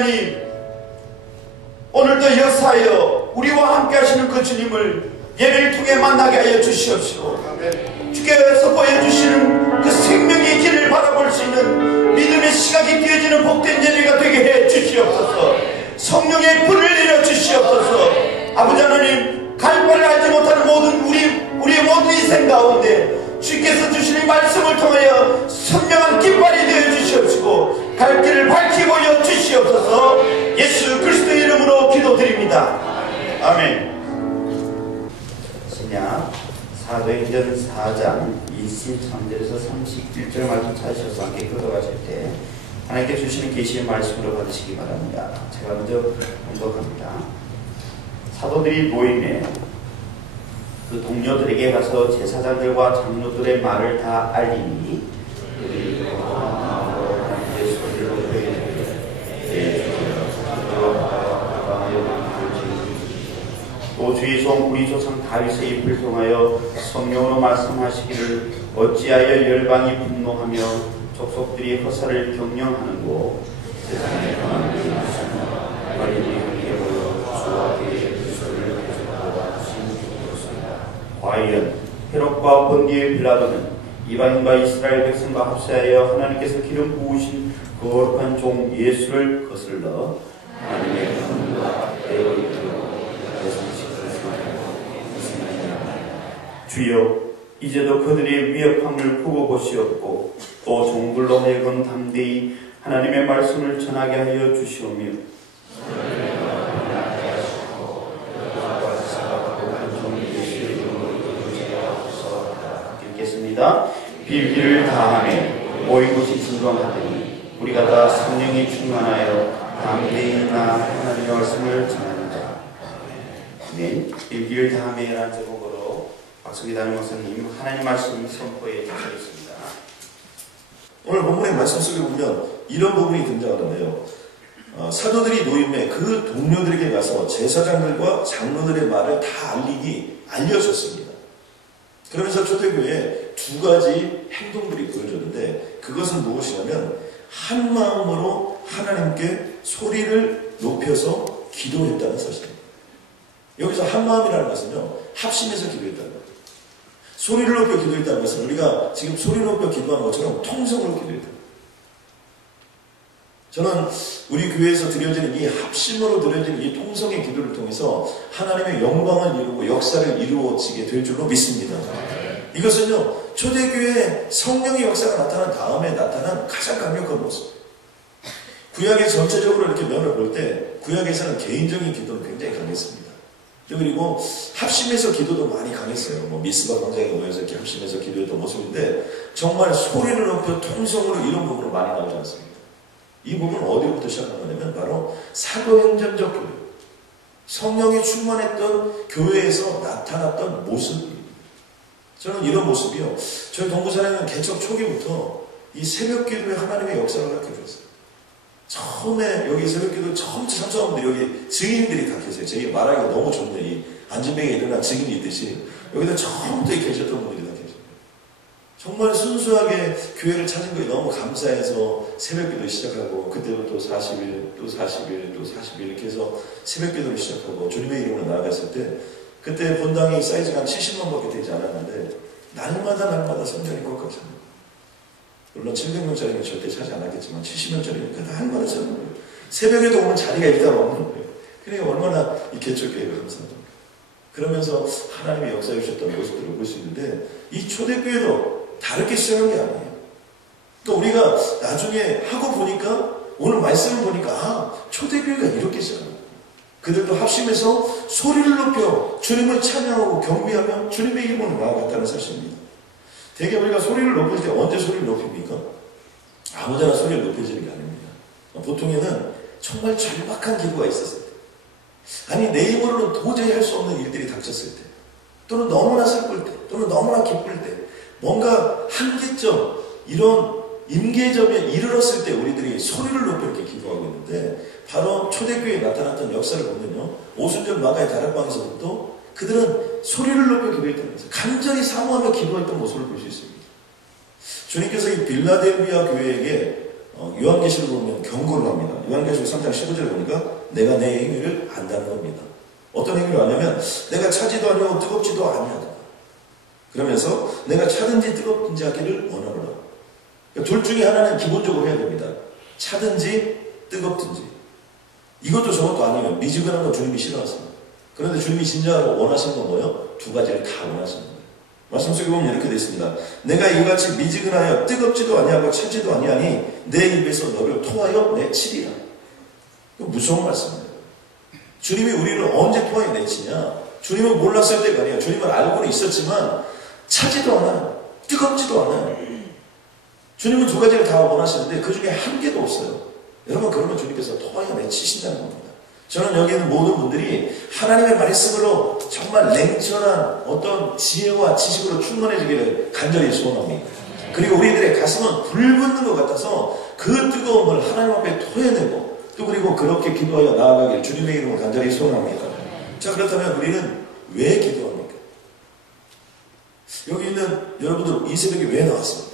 하나님, 오늘도 역사하여 우리와 함께 하시는 그 주님을 예배를 통해 만나게 하여 주시옵시고, 주께서 보여주시는 그 생명의 길을 바라볼 수 있는 믿음의 시각이 띄어지는 복된 예배가 되게 해 주시옵소서. 성령의 불을 내려 주시옵소서. 아버지 하나님, 갈 바를 알지 못하는 우리의 모든 인생 가운데 주께서 주시는 말씀을 통하여 선명한 깃발이 되어 주시옵시고, 갈 길을 밝히고 여 주시옵소서. 예수 그리스도의 이름으로 기도드립니다. 아멘. 신약 사도행전 4장 23절에서 31절 말씀 찾으셔서 함께 끌어가실 때 하나님께 주시는 계시의 말씀으로 받으시기 바랍니다. 제가 먼저 공독합니다. 사도들이 모임에 그 동료들에게 가서 제사장들과 장로들의 말을 다 알리니 또 주의 종 우리 조상 다윗의 입을 통하여 성령으로 말씀하시기를 어찌하여 열방이 분노하며 족속들이 허사를 경영하는고 세상에 강한 과연 헤롯과 본디의 빌라도는 이방인과 이스라엘 백성과 합세하여 하나님께서 기름 부으신 거룩한 종 예수를 거슬러 하나님의 분노와 대의로 주여, 이제도 그들의 위협함을 보고 보시옵고 또 종들로 내건 담대히 하나님의 말씀을 전하게 하여 주시오며 읽겠습니다. 빌기를 다하며 모인 곳이 진동하더니 우리가 다 성령이 충만하여 담대히 나 하나님의 말씀을 전합니다. 아멘. 빌기를 다하며라는 제목으로 박수기다는 목사님 하나님 말씀 선포해 주시겠습니다. 오늘 본문의 말씀 속에 보면 이런 부분이 등장하는데요. 사도들이 노임에 그 동료들에게 가서 제사장들과 장로들의 말을 다 알려줬습니다. 그러면서 초대교회에 두 가지 행동들이 보여줬는데, 그것은 무엇이냐면 한 마음으로 하나님께 소리를 높여서 기도했다는 사실입니다. 여기서 한 마음이라는 것은요, 합심해서 기도했다는 거예요. 소리를 높여 기도했다는 것은 우리가 지금 소리 높여 기도하는 것처럼 통성으로 기도했다. 저는 우리 교회에서 드려지는 이 합심으로 드려지는 이 통성의 기도를 통해서 하나님의 영광을 이루고 역사를 이루어지게 될 줄로 믿습니다. 이것은요, 초대교회에 성령의 역사가 나타난 다음에 나타난 가장 강력한 모습. 구약의 전체적으로 이렇게 면을 볼 때 구약에서는 개인적인 기도는 굉장히 강했습니다. 그리고 합심해서 기도도 많이 강했어요. 미스바 광장에 모여서 이렇게 합심해서 기도했던 모습인데, 정말 소리를 높여 통성으로 이런 부분으로 많이 나오지 않습니다. 이 부분은 어디부터 시작한 거냐면 바로 사도행전적 교회, 성령이 충만했던 교회에서 나타났던 모습입니다. 저는 이런 모습이요, 저희 동부산에는 개척 초기부터 이 새벽기도에 하나님의 역사를 가르쳐줬어요. 처음에 여기 새벽기도 처음 참석하는데 여기 증인들이 다 계세요. 제가 말하기가 너무 좋네. 이 안전뱅이에 일어난 증인이 있듯이 여기다 처음부터 계셨던 분들이 다 계세요. 정말 순수하게 교회를 찾은 거에 너무 감사해서 새벽기도 시작하고, 그때부터 40일, 또 40일, 또 40일 이렇게 해서 새벽기도를 시작하고 주님의 이름으로 나아갔을 때, 그때 본당이 사이즈가 한 70만밖에 되지 않았는데 날마다 성전이 꽉 찼습니다. 물론 700명짜리는 절대 차지 않았겠지만 70명짜리는 날마다 차는 거예요. 새벽에도 오면 자리가 일단 없는 거예요. 그러니까 얼마나 이 개척교회가 감사합니다. 그러면서 하나님의 역사해 주셨던 모습들을 볼 수 있는데, 이 초대교회도 다르게 시작한 게 아니에요. 또 우리가 나중에 하고 보니까, 오늘 말씀을 보니까 초대교회가 이렇게 시작합니다. 그들도 합심해서 소리를 높여 주님을 찬양하고 경배하며 주님의 이름으로 나아갔다는 사실입니다. 대개 우리가 소리를 높일 때 언제 소리를 높입니까? 아무데나 소리를 높여지는 게 아닙니다. 보통에는 정말 절박한 기도가 있었을 때, 아니 내 힘으로는 도저히 할 수 없는 일들이 닥쳤을 때, 또는 너무나 슬플 때, 또는 너무나 기쁠 때, 뭔가 한계점, 이런 임계점에 이르렀을 때 우리들이 소리를 높여 이렇게 기도하고 있는데, 바로 초대교회에 나타났던 역사를 보면요, 오순절 마가의 다락방에서부터 그들은 소리를 높여 기도했다는 것을, 간절히 사모하며 기도했던 모습을 볼 수 있습니다. 주님께서 이 빌라델비아 교회에게 요한계시록 보면 경고를 합니다. 요한계시록 3장 15절에 보니까 내가 내 행위를 안다는 겁니다. 어떤 행위를 하냐면 내가 차지도 아니하고 뜨겁지도 아니하다. 그러면서 내가 차든지 뜨겁든지 하기를 원하노라. 그러니까 둘 중에 하나는 기본적으로 해야 됩니다. 차든지 뜨겁든지. 이것도 저것도 아니에요. 미지근한 건 주님이 싫어하십니다. 그런데 주님이 진짜로 원하시는 건 뭐예요? 두 가지를 다 원하시는 거예요. 말씀 속에 보면 이렇게 되어 있습니다. 내가 이같이 미지근하여 뜨겁지도 아니하고 차지도 아니하니 내 입에서 너를 토하여 내치리라. 무서운 말씀이에요. 주님이 우리를 언제 토하여 내치냐? 주님은 몰랐을 때가 아니에요. 주님은 알고는 있었지만 차지도 않아요. 뜨겁지도 않아요. 주님은 두 가지를 다 원하시는데 그 중에 한 개도 없어요. 여러분, 그러면 주님께서 토하여 내치신다는 겁니다. 저는 여기 있는 모든 분들이 하나님의 말씀으로 정말 냉철한 어떤 지혜와 지식으로 충만해지기를 간절히 소원합니다. 그리고 우리들의 가슴은 불붙는 것 같아서 그 뜨거움을 하나님 앞에 토해내고 또 그리고 그렇게 기도하여 나아가길 주님의 이름으로 간절히 소원합니다. 자, 그렇다면 우리는 왜 기도합니까? 여기 있는 여러분들 이 새벽에 왜 나왔습니까?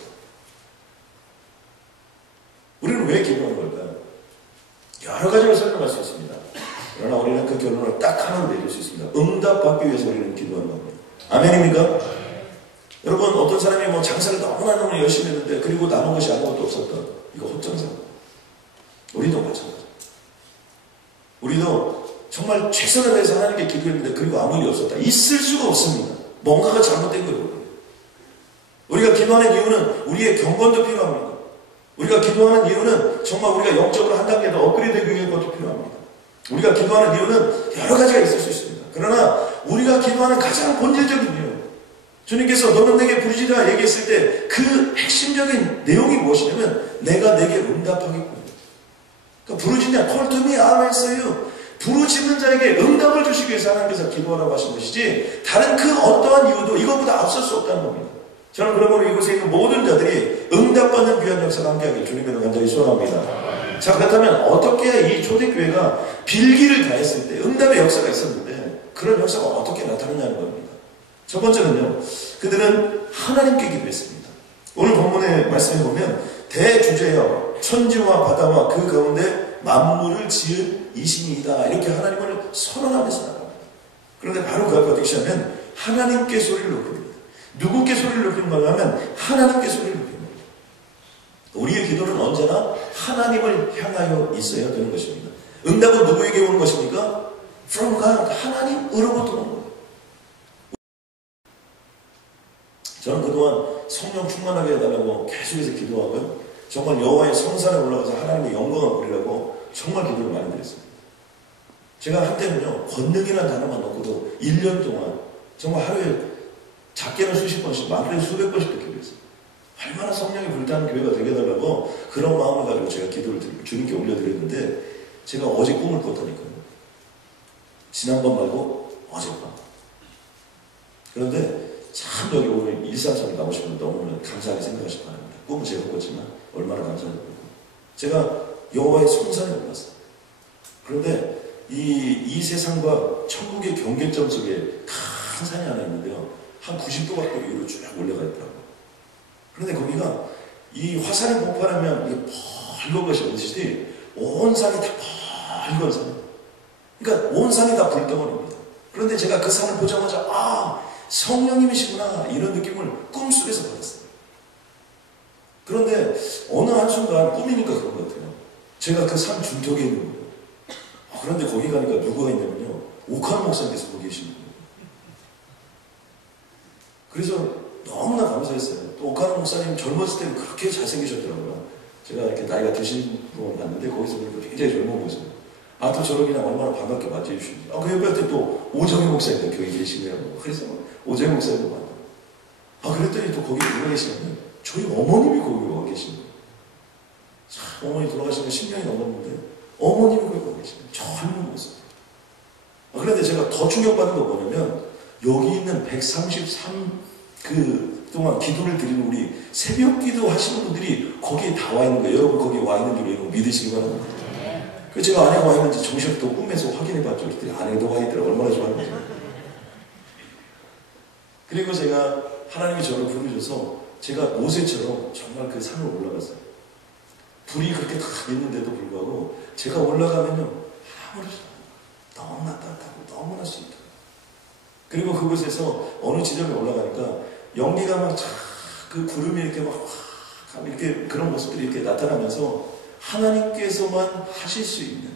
우리는 왜 기도하는 걸까요? 여러 가지로 설명할 수 있습니다. 그러나 우리는 그 결론을 딱 하나로 내릴 수 있습니다. 응답받기 위해서 우리는 기도하는 겁니다. 아멘입니까? 여러분, 어떤 사람이 뭐 장사를 너무나 열심히 했는데 그리고 남은 것이 아무것도 없었다. 이거 헛장사입니다. 우리도 마찬가지입니다. 우리도 정말 최선을 다해서 하나님께 기도했는데 그리고 아무 일이 없었다. 있을 수가 없습니다. 뭔가가 잘못된 거예요. 우리가 기도하는 이유는 우리의 경건도 필요합니다. 우리가 기도하는 이유는 정말 우리가 영적으로 한 단계 더 업그레이드 되기 위한 것도 필요합니다. 우리가 기도하는 이유는 여러 가지가 있을 수 있습니다. 그러나 우리가 기도하는 가장 본질적인 이유, 주님께서 너는 내게 부르짖으라 얘기했을 때 그 핵심적인 내용이 무엇이냐면 내가 내게 응답하겠군요. 그러니까 부르짖냐, call to me, I answer you. 부르짖는 자에게 응답을 주시기 위해서 하나님께서 기도하라고 하신 것이지 다른 그 어떠한 이유도 이것보다 앞설 수 없다는 겁니다. 저는 그러므로 이곳에 있는 모든 자들이 응답받는 귀한 역사를 함께하길 주님으로 간절히 소원합니다. 자, 그렇다면 어떻게 이 초대교회가 빌기를 다했을 때 응답의 역사가 있었는데 그런 역사가 어떻게 나타났냐는 겁니다. 첫 번째는요, 그들은 하나님께 기도했습니다. 오늘 본문의 말씀에 보면 대주제여 천지와 바다와 그 가운데 만물을 지은 이신이다 이렇게 하나님을 선언하면서 나갑니다. 그런데 바로 그 앞에 어떻게 시작하면 하나님께 소리를 높입니다. 누구께 소리를 높이는 거냐 하면 하나님께 소리를 높입니다. 우리의 기도는 언제나 하나님을 향하여 있어야 되는 것입니다. 응답은 누구에게 오는 것입니까? From God, 하나님으로부터 오는 거예요. 저는 그동안 성령 충만하게 해달라고 계속해서 기도하고요. 정말 여호와의 성산에 올라가서 하나님의 영광을 보리라고 정말 기도를 많이 드렸습니다. 제가 한때는요, 권능이라는 단어만 넣고도 1년 동안 정말 하루에 작게는 수십 번씩, 많게는 수백 번씩도 기도했어요. 얼마나 성령이 불타는 교회가 되게 해달라고 그런 마음을 가지고 제가 기도를 주님께 올려드렸는데 제가 어제 꿈을 꿨다니까요. 지난번 말고 어젯밤. 그런데 참 여기 오늘 일산천에 나오시면 너무나 감사하게 생각하실 바랍니다. 꿈은 제가 꿨지만 얼마나 감사한지 모르고 제가 여호와의 성산에 올랐어요. 그런데 이 세상과 천국의 경계점 속에 큰 산이 하나 있는데요. 한 90도 각도로 위로 쭉 올라가 있더라고요. 그런데 거기가 이 화산이 폭발하면 이게 벌건 것이 어디시지? 온 산이 다 벌건 산이에요. 그러니까 온 산이 다 불덩어리입니다. 그런데 제가 그 산을 보자마자 아, 성령님이시구나 이런 느낌을 꿈속에서 받았어요. 그런데 어느 한순간 꿈이니까 그런 것 같아요. 제가 그 산 중턱에 있는 거예요. 그런데 거기 가니까 누구가 있냐면요. 오카노 목사님께서 거기 계시는 거예요. 그래서 너무나 감사했어요. 또 오카노 목사님 젊었을 때는 그렇게 잘생기셨더라고요. 제가 이렇게 나이가 드신 분을 봤는데 거기서 보니까 굉장히 젊어 보였어요. 아, 또 저러기나 얼마나 반갑게 맞이해주시는지. 아, 그 옆에 또 오정희 목사님도 거기 계시네요. 그래서 오정희 목사님도 만나고. 아, 그랬더니 또 거기 누가 계시냐면 저희 어머님이 거기 와 계신 거예요. 참, 어머니 돌아가신 지 10년이 넘었는데 어머님이 거기 와 계신 거예요. 젊은 모습. 아, 그런데 제가 더 충격받은 건 뭐냐면 여기 있는 133 동안 기도를 드리는 우리 새벽 기도 하시는 분들이 거기에 다 와 있는 거예요. 여러분 거기에 와 있는 줄 여러분 믿으시기 바랍니다. 그래서 제가 아내가 와 있는지 정신없이 또 꿈에서 확인해 봤죠. 그랬더니 아내가 와 있더라. 얼마나 좋아하는지. 그리고 제가 하나님이 저를 부르셔서 제가 모세처럼 정말 그 산으로 올라갔어요. 불이 그렇게 다 있는데도 불구하고 제가 올라가면요 아무렇지도 않아요. 너무나 따뜻하고 너무나 습니다. 그리고 그곳에서 어느 지점에 올라가니까 연기가 막 그 구름이 이렇게 막 이렇게 그런 모습들이 이렇게 나타나면서 하나님께서만 하실 수 있는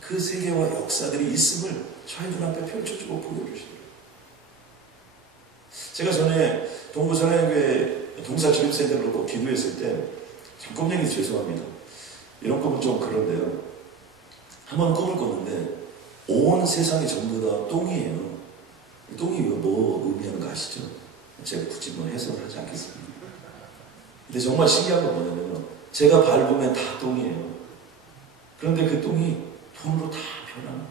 그 세계와 역사들이 있음을 저희 눈앞에 펼쳐주고 보여주시더라고요. 제가 전에 동부선례교회 동사지림센터로 또 기도했을 때 참 꿈 얘기 죄송합니다. 이런 꿈은 좀 그런데요. 한번 꿈을 꿨는데 온 세상이 전부 다 똥이에요. 똥이 뭐 의미하는 거 아시죠? 제가 굳이 뭐 해석을 하지 않겠습니다. 근데 정말 신기한 건 뭐냐면 제가 밟으면 다 똥이에요. 그런데 그 똥이 돈으로 다 변합니다.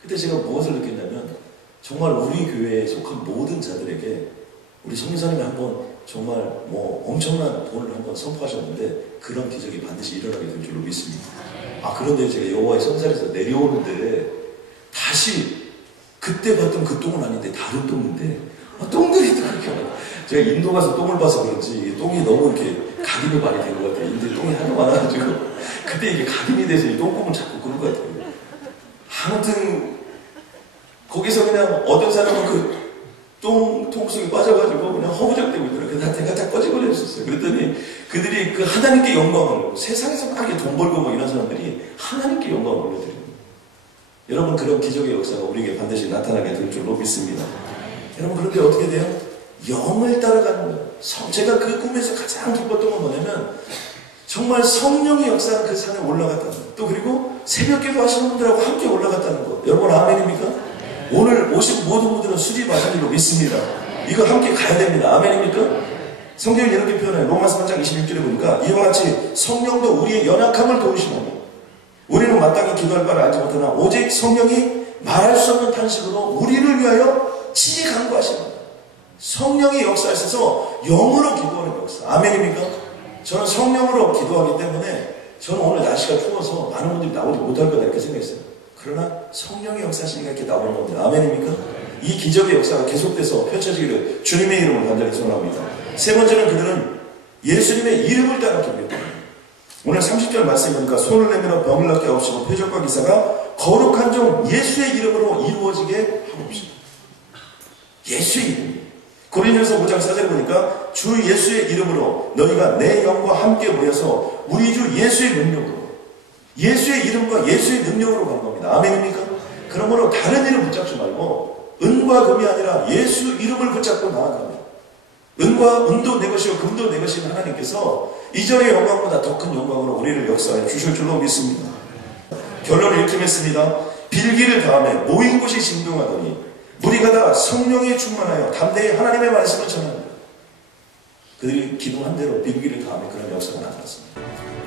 그때 제가 무엇을 느꼈냐면 정말 우리 교회에 속한 모든 자들에게 우리 성교사님이 한번 정말 뭐 엄청난 돈을 한번 선포하셨는데 그런 기적이 반드시 일어나게 될 줄로 믿습니다. 그런데 제가 여호와의 성산에서 내려오는데 다시 그때 봤던 그 똥은 아닌데 다른 똥인데 똥들이 또 그렇게 많아요. 제가 인도 가서 똥을 봐서 그런지 똥이 너무 이렇게 각인이 많이 된 것 같아요. 인도에 똥이 하도 많아가지고 그때 이게 각인이 돼서 이 똥꿈을 자꾸 꾸는 것 같아요. 아무튼 거기서 그냥 어떤 사람은 그 통속에 빠져가지고 그냥 허우적대고 있더라고요. 내가 다 꺼지버려 있었어요. 그랬더니 그들이 그 하나님께 영광을, 세상에서 막 돈 벌고 뭐 이런 사람들이 하나님께 영광을 올려드립니다. 여러분, 그런 기적의 역사가 우리에게 반드시 나타나게 될 줄로 믿습니다. 여러분, 그런데 어떻게 돼요? 영을 따라가는 거예요. 제가 그 꿈에서 가장 기뻤던 건 뭐냐면 정말 성령의 역사가 그 산에 올라갔다는 거. 또 그리고 새벽 기도 하시는 분들하고 함께 올라갔다는 거. 여러분, 아멘입니까? 오늘 오신 모든 분들은 수리받은 줄로 믿습니다. 이거 함께 가야 됩니다. 아멘입니까? 성경이 이렇게 표현해요. 로마서 8장 26절에 보니까 이와 같이 성령도 우리의 연약함을 도우시고 우리는 마땅히 기도할 바를 알지 못하나 오직 성령이 말할 수 없는 탄식으로 우리를 위하여 친히 간구하십니다. 성령이 역사하셔서 영으로 기도하는 역사. 아멘입니까? 저는 성령으로 기도하기 때문에 저는 오늘 날씨가 추워서 많은 분들이 나오지 못할 거다 이렇게 생각했어요. 그러나 성령의 역사시니까 이렇게 나오는 겁니다. 아멘입니까? 이 기적의 역사가 계속돼서 펼쳐지기를 주님의 이름으로 간절히 소원합니다. 세 번째는 그들은 예수님의 이름을 따라 기도했다. 오늘 30절 말씀에 보니까 손을 내밀어 병을 낫게 하옵시고 표적과 기사가 거룩한 종 예수의 이름으로 이루어지게 하옵시고. 예수의 이름. 고린도전서 5장 4절에 보니까 주 예수의 이름으로 너희가 내 영과 함께 모여서 우리 주 예수의 능력으로, 예수의 이름과 예수의 능력으로 가는 겁니다. 아멘입니까? 그러므로 다른 이름 붙잡지 말고 은과 금이 아니라 예수 이름을 붙잡고 나아갑니다. 은도 내 것이고 금도 내 것인 하나님께서 이전의 영광보다 더 큰 영광으로 우리를 역사해 주실 줄로 믿습니다. 결론을 이렇게 맺습니다. 빌기를 다음에 모인 곳이 진동하더니 무리가 다 성령에 충만하여 담대히 하나님의 말씀을 전합니다. 그들이 기도한 대로 빌기를 다음에 그런 역사가 나타났습니다.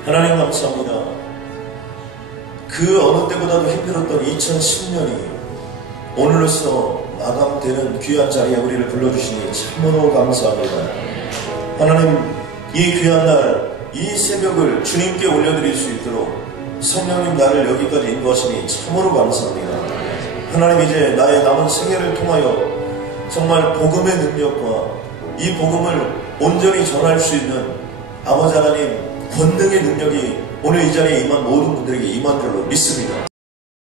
하나님 감사합니다. 그 어느 때보다도 힘들었던 2010년이 오늘로써 마감되는 귀한 자리에 우리를 불러주시니 참으로 감사합니다. 하나님, 이 귀한 날, 이 새벽을 주님께 올려드릴 수 있도록 성령님 나를 여기까지 인도하시니 참으로 감사합니다. 하나님, 이제 나의 남은 생애를 통하여 정말 복음의 능력과 이 복음을 온전히 전할 수 있는 아버지 하나님 권능의 능력이 오늘 이 자리에 임한 모든 분들에게 임한 줄로 믿습니다.